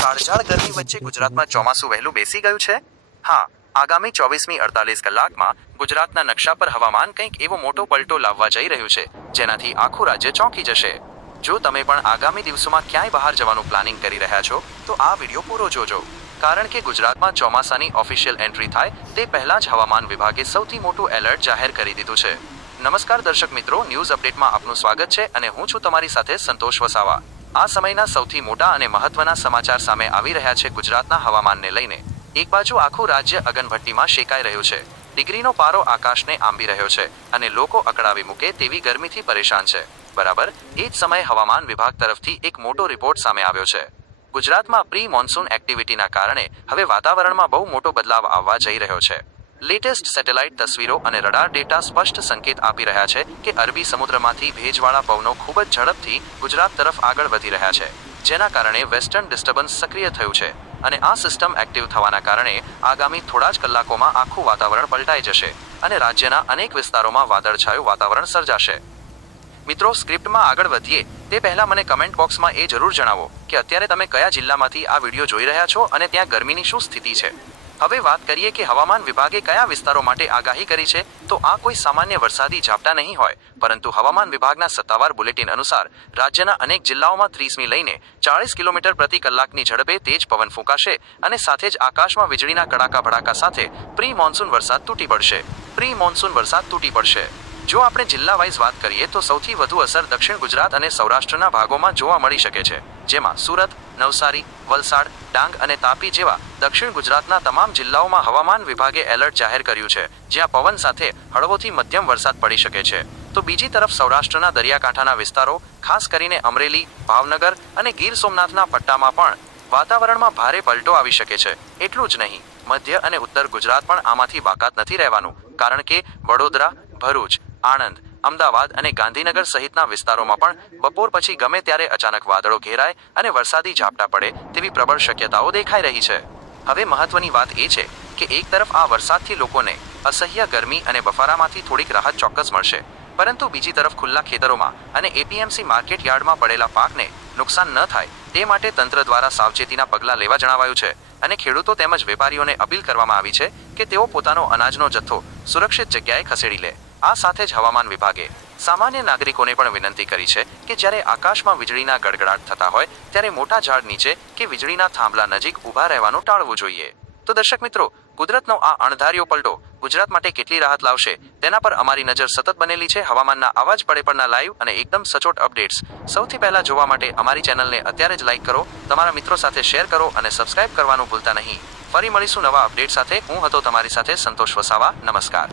કાળઝાળ ગરમી વચ્ચે ગુજરાતમાં ચોમાસું વહેલું બેસી ગયું છે. હા, આગામી 24મી 48 કલાકમાં ગુજરાતના નકશા પર હવામાન કંઈક એવો મોટો પલટો લાવવા જઈ રહ્યું છે જેનાથી આખું રાજ્ય ચોંકી જશે. જો તમે પણ આગામી દિવસોમાં ક્યાંય બહાર જવાનું પ્લાનિંગ કરી રહ્યા છો તો આ વિડીયો પૂરો જોજો, કારણ કે ગુજરાતમાં ચોમાસાની ઓફિશિયલ એન્ટ્રી થાય તે પહેલા જ હવામાન વિભાગે સૌથી મોટું એલર્ટ જાહેર કરી દીધું છે. નમસ્કાર દર્શક મિત્રો, ન્યૂઝ અપડેટમાં આપનું સ્વાગત છે અને હું છું તમારી સાથે સંતોષ વસાવા. આ સમયના સૌથી મોટા અને મહત્વના સમાચાર સામે આવી રહ્યા છે. ગુજરાતના હવામાનને લઈને એક બાજુ આખું રાજ્ય અગનભટ્ટીમાં શેકાઈ રહ્યું છે, ડિગ્રીનો પારો આકાશને આંબી રહ્યો છે અને લોકો અકળાવી મૂકે તેવી ગરમીથી પરેશાન છે. બરાબર એ જ સમયે હવામાન વિભાગ તરફથી એક મોટો રિપોર્ટ સામે આવ્યો છે. ગુજરાતમાં પ્રી મોન્સૂન એક્ટિવિટીના કારણે હવે વાતાવરણમાં બહુ મોટો બદલાવ આવવા જઈ રહ્યો છે. લેટેસ્ટ સેટેલાઇટ તસવીરો અને રડાર ડેટા સ્પષ્ટ સંકેત આપી રહ્યા છે કે અરબી સમુદ્રમાંથી ભેજવાળા પવનો ખૂબ જ ઝડપથી ગુજરાત તરફ આગળ વધી રહ્યા છે, જેના કારણે વેસ્ટર્ન ડિસ્ટર્બન્સ સક્રિય થયું છે અને આ સિસ્ટમ એક્ટિવ થવાના કારણે આગામી થોડા જ કલાકોમાં આખું વાતાવરણ પલટાઈ જશે અને રાજ્યના અનેક વિસ્તારોમાં વાદળછાયું વાતાવરણ સર્જાશે. મિત્રો, સ્ક્રિપ્ટમાં આગળ વધીએ તે પહેલા મને કમેન્ટ બોક્સમાં એ જરૂર જણાવો કે અત્યારે તમે કયા જિલ્લામાંથી આ વિડીયો જોઈ રહ્યા છો અને ત્યાં ગરમીની શું સ્થિતિ છે. હવે વાત કરીએ કે હવામાન વિભાગે કયા વિસ્તારો માટે આગાહી કરી છે. તો આ કોઈ સામાન્ય વરસાદી ઝાપટા નહીં હોય, પરંતુ હવામાન વિભાગના સત્તાવાર બુલેટિન અનુસાર રાજ્યના અનેક જિલ્લાઓમાં 30મી લઈને 40 કિલોમીટર પ્રતિ કલાકની ઝડપે તેજ પવન ફૂંકાશે અને સાથે જ આકાશમાં વીજળીના કડાકા ભડાકા સાથે પ્રી મોન્સૂન વરસાદ તૂટી પડશે. જો આપણે જિલ્લા વાઇઝ વાત કરીએ તો સૌથી વધુ અસર દક્ષિણ ગુજરાત અને સૌરાષ્ટ્રના ભાગોમાં જોવા મળી શકે છે, જેમાં સુરત, નવસારી, વલસાડ, ડાંગ અને તાપી જેવા દક્ષિણ ગુજરાતના તમામ જિલ્લાઓમાં હવામાન વિભાગે એલર્ટ જાહેર કર્યું છે, જ્યાં પવન સાથે હળવોથી મધ્યમ વરસાદ પડી શકે છે. તો બીજી તરફ સૌરાષ્ટ્રના દરિયાકાંઠાના વિસ્તારો, ખાસ કરીને અમરેલી, ભાવનગર અને ગીર સોમનાથના પટ્ટામાં પણ વાતાવરણમાં ભારે પલટો આવી શકે છે. એટલું જ નહીં, મધ્ય અને ઉત્તર ગુજરાત પણ આમાંથી બાકાત નથી રહેવાનું, કારણ કે વડોદરા, ભરૂચ, આણંદ, અમદાવાદ અને ગાંધીનગર સહિતના વિસ્તારોમાં પણ બપોર પછી ગમે ત્યારે અચાનક વાદળો ઘેરાય અને વરસાદી ઝાપટા પડે તેવી પ્રબળ શક્યતાઓ દેખાઈ રહી છે. હવે મહત્વની વાત એ છે કે એક તરફ આ વરસાદથી લોકોને અસહ્ય ગરમી અને બફારામાંથી થોડીક રાહત ચોક્કસ મળશે, પરંતુ બીજી તરફ ખુલ્લા ખેતરોમાં અને એપીએમસી માર્કેટ યાર્ડમાં પડેલા પાકને નુકસાન ન થાય તે માટે તંત્ર દ્વારા સાવચેતીના પગલાં લેવા જણાવાયું છે અને ખેડૂતો તેમજ વેપારીઓને અપીલ કરવામાં આવી છે કે તેઓ પોતાનો અનાજનો જથ્થો સુરક્ષિત જગ્યાએ ખસેડી લે. આ સાથે જ હવામાન વિભાગે સામાન્ય નાગરિકોને પણ વિનંતી કરી છે કે જ્યારે આકાશમાં વીજળીના ગડગડાટ થતા હોય ત્યારે મોટા ઝાડ નીચે કે વીજળીના થાંભલા નજીક ઊભા રહેવાનું ટાળવું જોઈએ. તો દર્શક મિત્રો, કુદરતનો આ અણધાર્યો પલટો ગુજરાત માટે કેટલી રાહત લાવશે તેના પર અમારી નજર સતત બનેલી છે. હવામાનના આવા જ પડેપણના લાઈવ અને એકદમ સચોટ અપડેટ્સ સૌથી પહેલા જોવા માટે અમારી ચેનલને અત્યારે જ લાઈક કરો, તમારા મિત્રો સાથે શેર કરો અને સબસ્ક્રાઇબ કરવાનું ભૂલતા નહીં. ફરી મળીશું નવા અપડેટ સાથે. હું હતો તમારી સાથે સંતોષ વસાવા. નમસ્કાર.